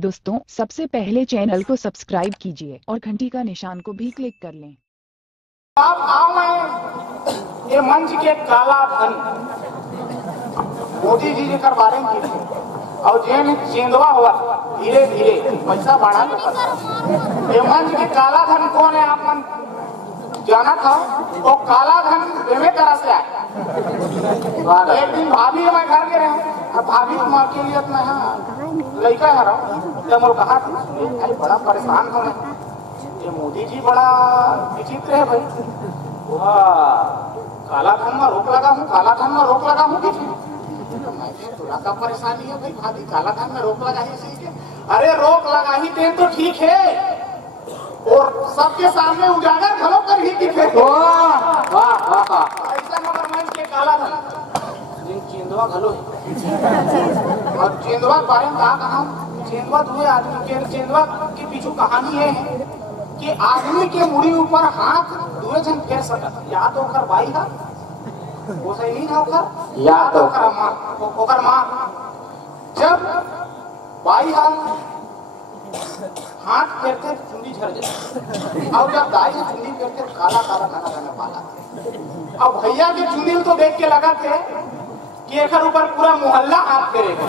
दोस्तों, सबसे पहले चैनल को सब्सक्राइब कीजिए और घंटी का निशान को भी क्लिक कर लें। आप आओ ये मंच के काला धन मोदी जी कर बारे में और जेन चेंदवा हुआ धीरे धीरे पैसा बढ़ा ये मंच के काला धन कौन है आप मन जाना था। वो काला धन वेमे तरह से आया। एक दिन भाभी मैं घर के रहे भाभी के लिए मैं लड़का है जब मैं कहा भाई बड़ा परेशान हो ये मोदी जी बड़ा विचित्र है भाई। काला धन में रोक लगा हूँ काला धन में रोक लगा हूँ थोड़ा का परेशानी है भाई भाभी काला धन में रोक लगा ही सही है। अरे रोक लगा ही दे तो ठीक है और सबके सामने उजागर खड़ो कर ही दिखे ऐसा मगर मंच के काला धन चेंदवा घलो और चेंदवा बारे में कहा चेंदवा हुए आदमी के चेंदवा के पीछे कहानी है कि आदमी के मुड़ी ऊपर हाथ दुए जन फेर सकत या तो ओकर भाई हा वो सही नहीं ना ओकर या तो ओकर मां जब भाई हा हाथ फेरते चुंडी झड़ जाए और जब दाई चुंडी फेरते काला काला खाना खाना पाला। अब भैया की चुंडी तो देख के लगा थे कि एक ऊपर पूरा मोहल्ला हाथ फेरेगा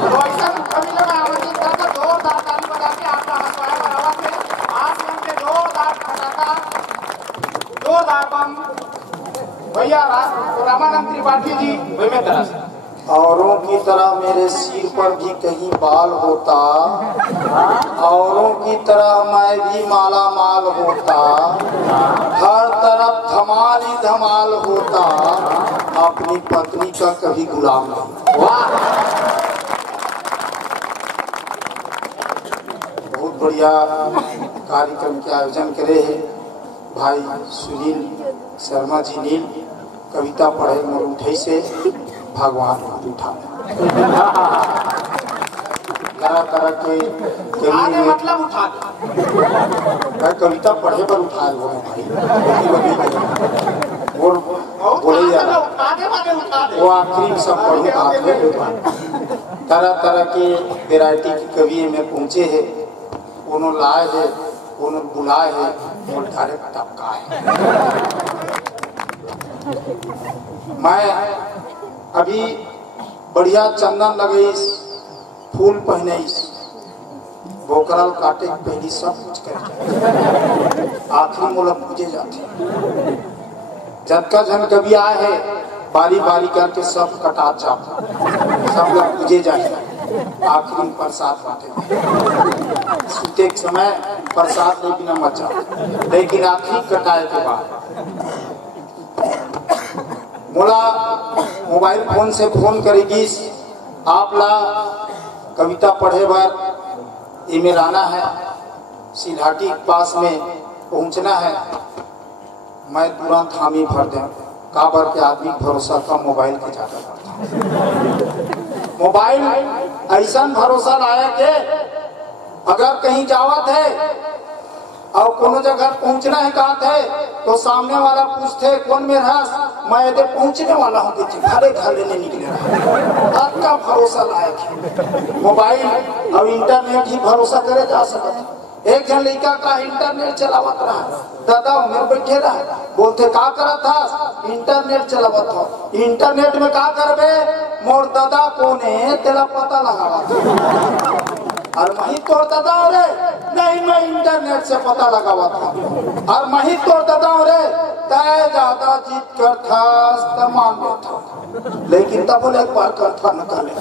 तो ऐसा कभी लगा आवाज करके जोरदार ताली बजा के आपका हंसवाया बरावा थे आज हमने जोरदार फटाका जोरदार बम भैया रामानंद त्रिपाठी जी में तरह औरों की तरह मेरे सिर पर भी कहीं बाल होता औरों की तरह मैं भी माला माल होता हर तरफ धमाल ही धमाल होता अपनी पत्नी का कभी गुलाम नहीं। बहुत बढ़िया कार्यक्रम के आयोजन करे है भाई सुनील शर्मा जी नील कविता पढ़े मोर उठे से भगवान उठा तरह तरह के आगे मतलब उठा कविता पढ़े पर उठा और बोले वो आखिरी सब पढ़ू तरह तरह के वैरायटी की कवि में पहुंचे है उन्होंने लाए है उन्होंने बुलाए है और डायरेक्ट टपका है। मैं अभी बढ़िया चंदन लगेस फूल पहनेस बोकरल काटे पहली सब कुछ कर आखिरी मोलक पूजे जाते जब का जन कभी आए है बारी बारी करके सब कटा जाता सब लोग पूजे जाए आखिरी प्रसाद बांटे सूते के समय प्रसाद नहीं बिना मचा लेकिन आखिरी कटाए के बाद मोला मोबाइल फोन से फोन करेगी आप ला कविता पढ़े बार ईमेल आना है सिलहाटी के पास में पहुंचना है मैं तुरंत हामी भर दें काबर के आदमी भरोसा का मोबाइल के जाता मोबाइल ऐसा भरोसा लाया के अगर कहीं जावत है और कोनो जगह पहुंचना है कहा है तो सामने वाला पूछते कौन में रहा मैं इधर पहुंचने वाला हूँ घरे घर लेने निकले आपका भरोसा लायक है मोबाइल और इंटरनेट ही भरोसा करे जा सकता। एक जन लड़का का इंटरनेट चलावत रहा दादा उन्हें बैठे रहा बोलते का करा था इंटरनेट चलावत हो इंटरनेट में का करबे मोर दादा कोने तेरा पता लगा और मही तोड़ दादा रे नहीं मैं इंटरनेट से पता लगावा था और मही तोड़ दादा रे तय ज्यादा जीत कर था मान लेता लेकिन तब बोले एक बार कर था निकाले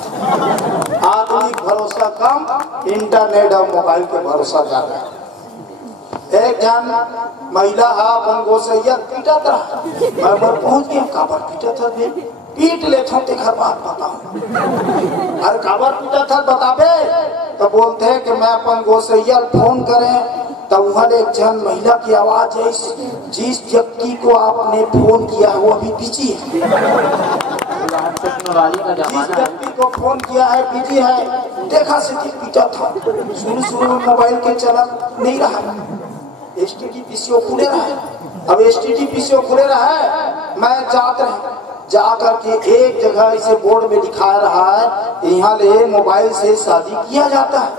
आधुनिक भरोसा कम इंटरनेट और मोबाइल के भरोसा ज्यादा है। एक जन महिला हा अपन गोसैया पीटा था मैं पहुंच गया काबर पीटा था पीट लेता हूँ घर बात बताऊं और काबर पीटा था बताबे तो बोलते हैं कि मैं अपन गोसैया फोन करें तो वहाँ एक जन महिला की आवाज है जिस व्यक्ति को आपने फोन किया है वो अभी बिजी है जिस व्यक्ति को फोन किया है बिजी है देखा से पीटा था शुरू में मोबाइल के चलन नहीं रहा STD PCO खुले रहा अब STD PCO खुले रहा मैं जात रहे जाकर के एक जगह इसे बोर्ड में लिखा रहा है यहाँ ले मोबाइल से शादी किया जाता है।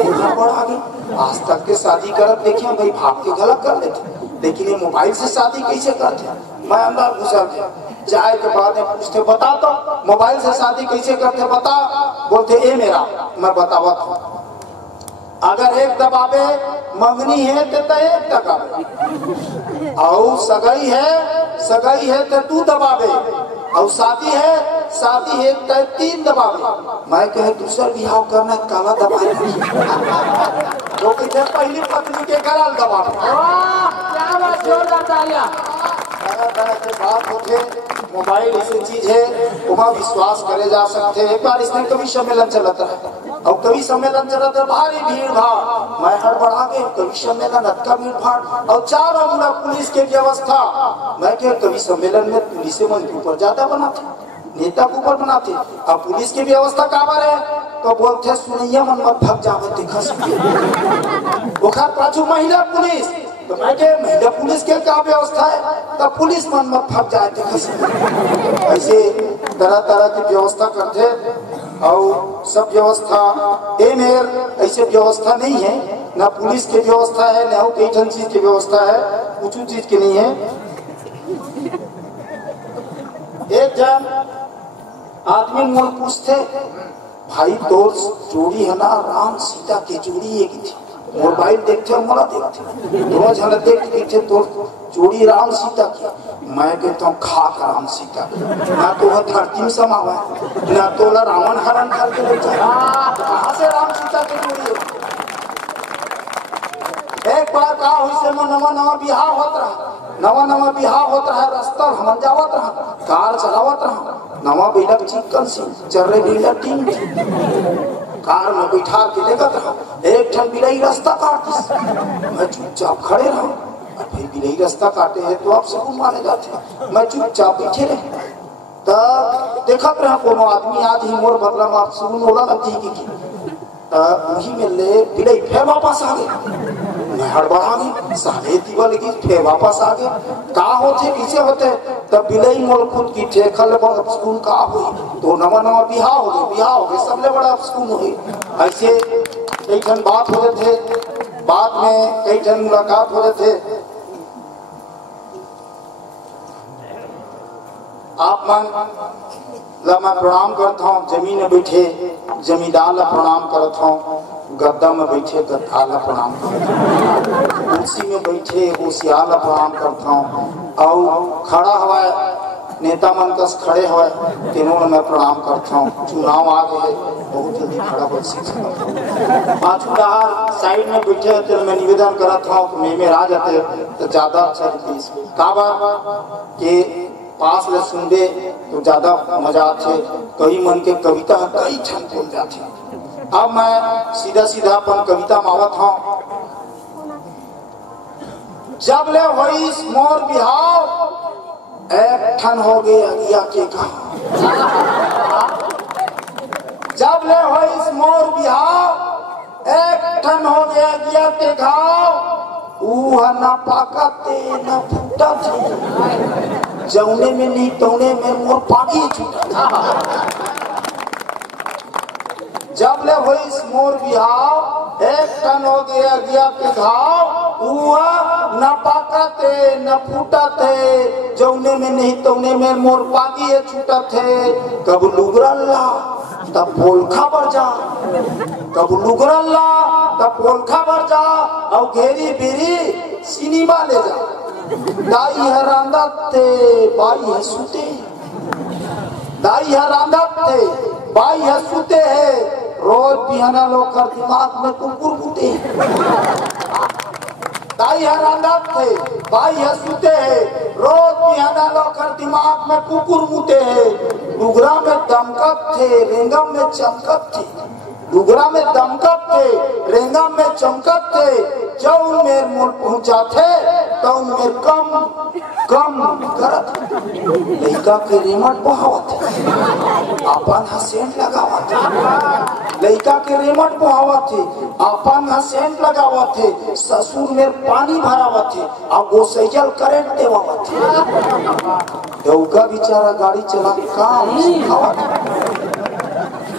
यहाँ पर आगे आज तक के शादी करत देखिए भाई भाग के गलत कर लेते, लेकिन ये मोबाइल से शादी कैसे करते? मैं अंदर घुसा गया, जाए के बाद पूछते बता तो मोबाइल से शादी कैसे करते बता, बोलते ए मेरा मैं बतावा था। अगर एक दबावे मंगनी है तो एक दबावे, और सगाई है तो तू दबावे, और शादी है तो 3 दबावे। मैं कहे दूसर बिहाव करना काला दबावे जो कि पहली पत्नी के गलाल दबावे। बात होते मोबाइल ऐसी चीज है वहाँ विश्वास करे जा सकते हैं। एक बार इसने कभी सम्मेलन चलता है और कभी सम्मेलन चलता है भारी भीड़ भाड़, मैं हड़बड़ा के कभी सम्मेलन अटका भीड़ भाड़ और चारों मुड़ा पुलिस की व्यवस्था। मैं क्या कभी सम्मेलन में पुलिस मन के ऊपर ज्यादा बनाते, नेता के ऊपर बनाते, अब पुलिस की व्यवस्था काबर है तो बोलते सुनैया मन मत भाग जावे देखा बुखार पाछू महिला पुलिस, तो मैं के महिला पुलिस के क्या व्यवस्था है तो पुलिस मन मत भाग जाए देखा। ऐसे तरह तरह की व्यवस्था करते और सब व्यवस्था ऐसे व्यवस्था नहीं है, ना पुलिस की व्यवस्था है ना कई ठन चीज की व्यवस्था है, कुछ चीज की नहीं है। एक जन आदमी मोल पूछते भाई तो जोड़ी है ना राम सीता की जोड़ी एक थी, मोबाइल देखते और मला देखते दोनों जन देखते तो जोड़ी राम सीता की। मैं कहता हूँ खाक राम सीता ना तो वह धरती में समावा है ना तो रावण हरण करके ले जाए, कहाँ से राम सीता की जोड़ी है। एक बार कहा हुई नवा बिहार होता रहा रास्ता हम जावत रहा कार चलावत रहा नवा बेला चिकन सी चर्रे बेला टीम कार में बैठा के लेगत रहा, एक ठन बिलाई रास्ता काट, मैं चुपचाप खड़े रहा। भाई बिलाई रास्ता काटे है तो आप सुकून माने जाते, मैं चुपचाप बैठे रहे। तब देखा रहा कोनो आदमी आज ही मोर बदला में आप सुकून बोला लगती की वही में ले बिलाई फिर वापस आ गए, मैं हड़बड़ा गई साले दीवा लगी फिर वापस आ गया। का होते किसे होते तब बिलाई मोल खुद की ठेखल स्कूल का हुई तो नवा बिहार हो गए सबले बड़ा स्कूल हुई। ऐसे कई ठन बात हो रहे थे, बाद में कई ठन मुलाकात हो रहे थे। आप मन ला मैं प्रणाम करता हूँ, जमीन में बैठे जमींदार ला प्रणाम करता हूँ, गद्दा में बैठे गद्दा ला प्रणाम करता हूँ, कुर्सी में बैठे होशियार ला प्रणाम करता हूँ, और खड़ा हुआ नेता मन कस खड़े हुए तीनों मैं प्रणाम करता हूँ। चुनाव आ गए बहुत जल्दी खड़ा हो सीखा पांचों बाहर साइड में बैठे तो मैं निवेदन करता हूँ मैं आ जाते तो ज्यादा अच्छा के पास ले सुनबे तो ज्यादा मजा आते, कई मन के कविता कई छन बोल जाते। अब मैं सीधा अपन कविता मावत हूँ। जब ले होई मोर बिहाव एक ठन हो गए अगिया के गाँव, जब ले होई मोर बिहाव एक ठन हो गए अगिया के घाव, न पाकते न फूटत जौने में नहीं तौने में मोर पागी छूटा। जब ले होई मोर बिहाव एक टन हो गया गया के घाव, न पाकते न फूटते जौने में नहीं तौने में मोर पागी छूटत है। कब लुगरल्ला तब पोलखा बर जा, कब लुगरल्ला तब पोलखा बर जा, और घेरी बेरी सिनेमा ले जा। दाई है रांदत थे बाई है सुते, दाई है रांदत थे बाई है सुते है, रोज बिहाना लोग कर दिमाग में कुकुर मुते। दाई है रांदत थे बाई है सुते है, रोज बिहाना लोग कर दिमाग में कुकुर मुते है। लुगरा में दमकत थे रेंगम में चमकत थे, डुगरा में दमकत थे, रेंगा में चमकत थे, जौन मेर मोल पहुंचा थे तौन मेर कम कम करत। लड़का के रेमट बहावत थे, अपन हसेंट लगावत थे। लड़का के रेमट बहावत थे, अपन हसेंट लगावत थे। ससुर मेर पानी भरावत थे, अब वो सैजल करेंट देवावत थे। डौका बेचारा गाड़ी चला काम सिखावत।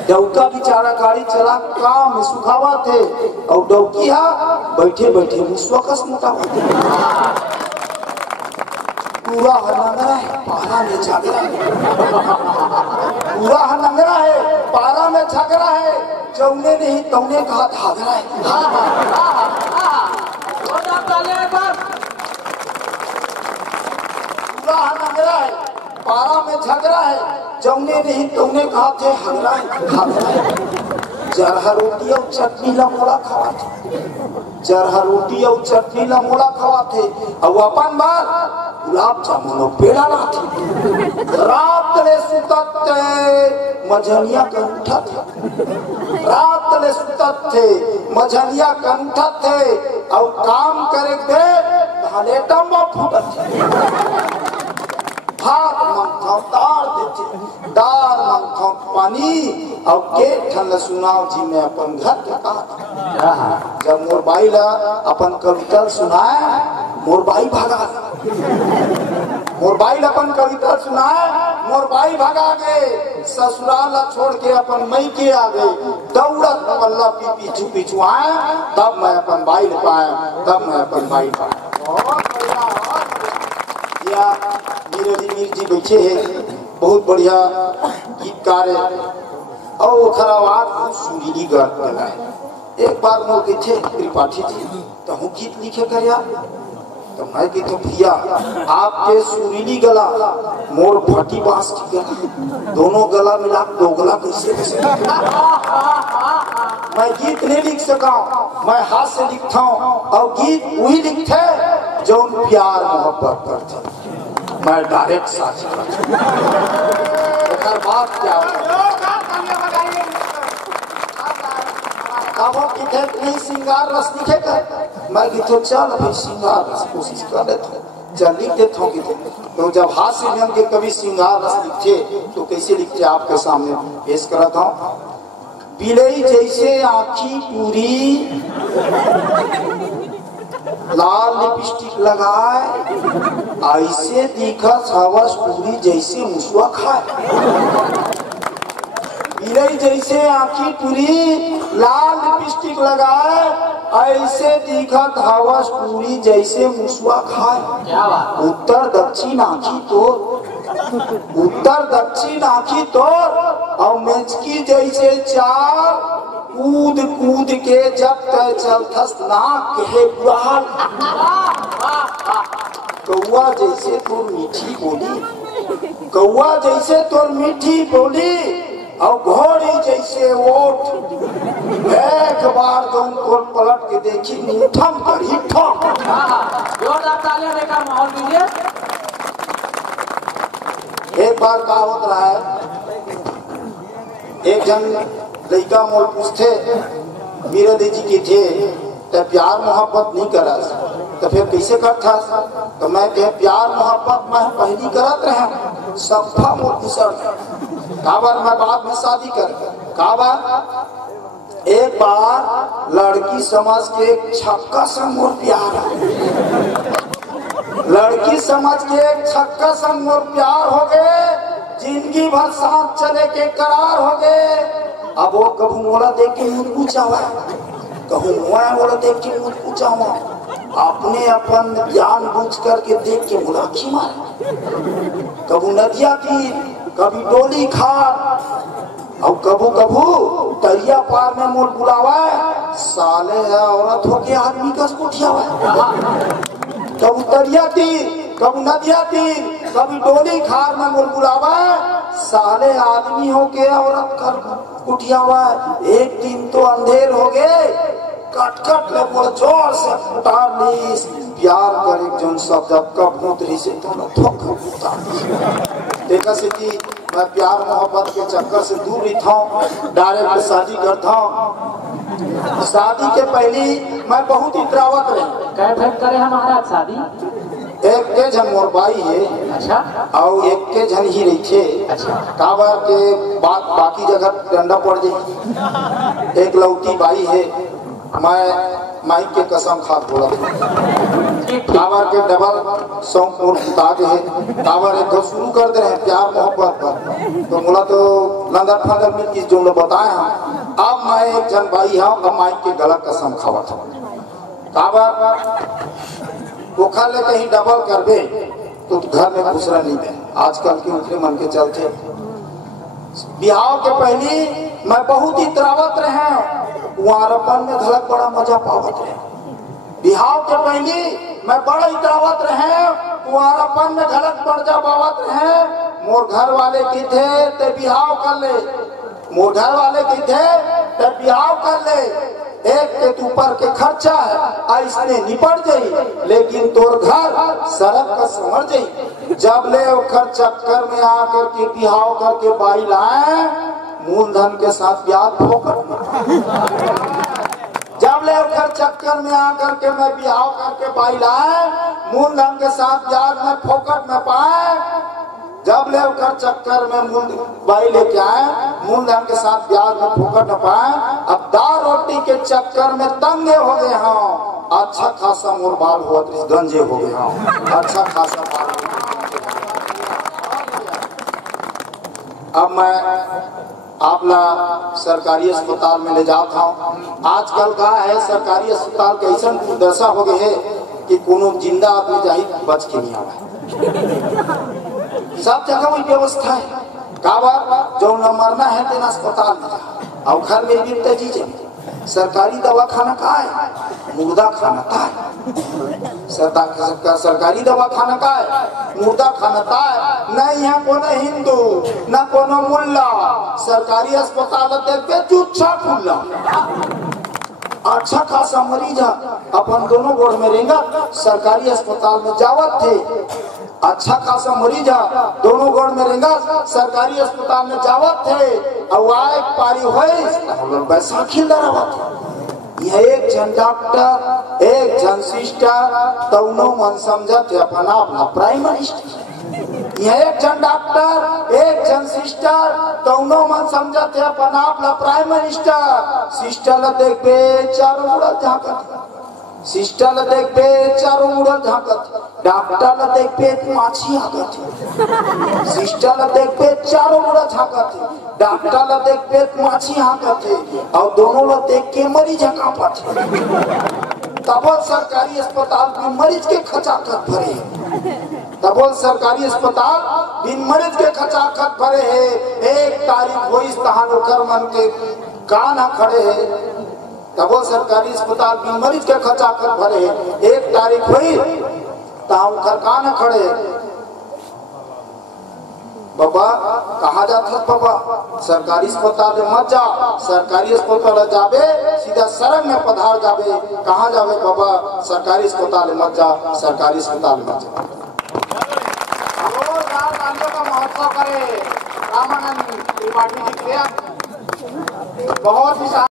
डौका बेचारा गाड़ी चला काम सुखावा थे और डौकिया बैठे बैठे विश्वकस मुकावा थे। पूरा हनंगरा है पारा में झगड़ा है, पूरा हनंगरा है पारा में झगड़ा है, जौने नहीं तौने का धागरा है। पूरा हनंगरा है पारा में झगड़ा है, जौने नहीं तौने कहा थे हगरा है। जरहा रोटी और चटनी ला मोला खावा थे, जरहा रोटी और चटनी ला मोला खावा थे। और अपन बार गुलाब जामुन और पेड़ा लाते। रात ले सुतत थे मझनिया का उठा थे, रात ले सुतत थे मझनिया का उठा थे। और काम करे दे धाने टम्बा फूटत थे। भात मंगथौ दार देते, दार मंगथौ पानी और के ठंड सुनाव जी में अपन घर के कहा। जब मोर बाई ला अपन कविता सुनाए, मोर बाई भागा, मोर बाई ला अपन कविता सुनाए, मोर बाई भागा गए। ससुराल ला छोड़ के अपन मई के आ गए। दौड़त मल्ला पीछू पीछू आए, तब मैं अपन बाई ले पाए, तब मैं अपन बाई पाए। मीर जी बैठे हैं, बहुत बढ़िया गीतकार है और खरावार सुरीली गात गला है। एक बार मोर के थे त्रिपाठी जी तो हूँ गीत लिखे कर यार, तो मैं कहता भैया आपके सुरीली गला मोर फटी बांस की गला, दोनों गला मिला दो गला कैसे हो सकता। मैं गीत नहीं लिख सका, मैं हाथ से लिखता हूँ और गीत वही लिखते जो प्यार मोहब्बत करते। मैं डायरेक्ट साथ बात क्या नहीं श्रृंगार रस लिखे कर, मैं गीतो चल अभी श्रृंगार रस कोशिश कर लेते, चल लिख देता हूँ गीत। तो जब हाथ से भी हम के कभी श्रृंगार रस लिखे तो कैसे लिखते आपके सामने पेश करता हूँ। बिलई जैसे आँखी पूरी लाल लिपस्टिक लगाए, ऐसे दिखत हवस पूरी जैसे मुसवा खाए। बिलई जैसे आँखी पूरी लाल लिपस्टिक लगाए, ऐसे दिखत हवस पूरी जैसे मुसवा खाए। उत्तर दक्षिण आँखी तोर, उत्तर दक्षिण आँखी तोर और मेचकी जैसे चार, कूद कूद के जब तय चलथस नाक के बुआल। कौआ जैसे तोर मीठी बोली, कौआ जैसे तोर मीठी बोली और घोड़ी जैसे ओठ। एक बार जौन कोल पलट के देखी मुठम कर ही ठम। जोरदार तालियां देकर माहौल दीजिए। एक बार क्या होता रहा है, एक जन लड़का मोल पूछते मीरा जी के थे तो प्यार मोहब्बत नहीं करा तो फिर कैसे करता। तो मैं कहे प्यार मोहब्बत मैं पहली करत रहे, सफा मोल पूछर काबर मैं बाद में शादी कर काबर। एक बार लड़की समझ के एक छक्का संग मोर प्यार, लड़की समझ के एक छक्का संग मोर प्यार हो गए, जिंदगी भर साथ चले के करार हो गए। अब वो कभी मोला देख के मुझ पूछा हुआ, कहूँ मैं मोला देख के मुझ पूछा हुआ, अपने अपन जान बूझ करके देख के मुलाकी मारे। कभी नदिया की, कभी डोली खार और कभू कभू दरिया पार में मोल बुलावा, साले है औरत हो के आदमी का उठिया हुआ। कभी दरिया तीर, कभी नदिया तीर, कभी डोली खार में मोल बुलावा, साले आदमी हो के औरत कर कुटिया हुआ। एक दिन तो अंधेर हो गए, कट कट ले मोल जोर से उतार ली। प्यार कर एक जन सब जब कब उतरी से तो थोक उतार देखा से कि मैं प्यार मोहब्बत के चक्कर से दूर रहता हूँ, डायरेक्ट शादी करता हूँ। शादी के पहले मैं बहुत ही त्रावत रही। कैसे करे हमारा शादी? एक के जन मोर बाई है, अच्छा, और एक के जन ही रही थे। अच्छा, काबर के बात बाकी जगह डंडा पड़ जाए। एक लौटी बाई है, मैं माई के कसम खा बोला काबर के डबल सौंप और उतार है। काबर एक घर शुरू कर दे रहे हैं प्यार मोहब्बत पर, तो बोला तो लंदर फंदर में किस जो बताए हम। अब मैं एक जन बाई हूँ, अब माई के गलत कसम खावा था। काबर धोखा ले कहीं डबल कर दे तो घर में खुसरा नहीं दे। आजकल के उतरे मन के चलते बिहाव के पहले मैं बहुत ही त्रावत रहे, कुंवारपन में धलक बड़ा मजा पावत रहे। बिहाव के पहले मैं बड़ा ही त्रावत रहे, कुंवारपन में धलक मजा पावत रहे। मोर घर वाले की थे ते बिहाव कर ले, मोर घर वाले की थे ते बिहाव कर ले। एक के ऊपर के खर्चा है इसने निपट जाई, लेकिन तोर घर सड़क का समझ जाई। जब ले ओखर चक्कर में आकर के बिहाव करके बाई लाए, मूलधन के साथ ब्याज फोकट में। जब ले ओखर चक्कर में आकर के मैं बिहाव करके बाई लाए, मूलधन के साथ ब्याज में फोकट में पाए। जब ले ओखर चक्कर में मूल बाई लेके आए, मूलधन के साथ ब्याज में फोकट न पाए। अब दाल रोटी के चक्कर में तंगे हो गए हाँ, अच्छा खासा मोर बाल हुआ गंजे हो गए हाँ, अच्छा खासा बाल। अब मैं आपला सरकारी अस्पताल में ले जाता हूँ। आजकल का है सरकारी अस्पताल के ऐसा दुर्दशा हो गए है कि कोनो जिंदा आदमी जाहि बच के नहीं आवा। सब जगह वही व्यवस्था है। काबर जो न मरना है तेना अस्पताल में जा, और घर में भी तेजी सरकारी दवा खाना का है, मुर्दा खाना का है। सरकारी दवा खाना का है, मुर्दा खाना का है। न यहाँ कोनो हिंदू न कोनो मुल्ला, सरकारी अस्पताल देखते चुच्छा खुल्ला। अच्छा खासा मरीज अपन दोनों गोड़ में रहेगा, सरकारी अस्पताल में जावत थे। अच्छा खासा मरीज दोनों गोड़ में रहेगा, सरकारी अस्पताल में जावत थे। और एक पारी हुई बैसाखी लड़ावत। यह एक जन डॉक्टर एक जन सिस्टर दोनों मन समझत अपना अपना प्राइम मिनिस्टर। यह एक जन डॉक्टर एक जन सिस्टर दोनों मन समझत अपना अपना प्राइम मिनिस्टर। सिस्टर ल देख बे चारों उड़ल झांकत, सिस्टर ल देख बे चारों उड़ल झांकत, डॉक्टर ल देख पे माछी आगत, सिस्टर ल देख पे चारों उड़ल झांकत, डॉक्टर ल देख पे माछी आगत, और दोनों ल देख के मरीज कांपत। तब सरकारी अस्पताल में मरीज के खचाखच भरे, तब सरकारी अस्पताल बिन मरीज के खचाखच भरे है। एक तारीख हुई तहानो कर मन के कान खड़े है, तब सरकारी अस्पताल बिन मरीज के खचाखच भरे है। एक तारीख हुई ताऊ कर कान खड़े। बाबा कहा जाता बाबा सरकारी अस्पताल में मत जा, सरकारी अस्पताल जाबे सीधा सड़क में पधार जाबे। कहाँ जाबे बाबा सरकारी अस्पताल में मत जा, सरकारी अस्पताल में मत जा। का महोत्सव करे रामानंद त्रिपाठी जी बहुत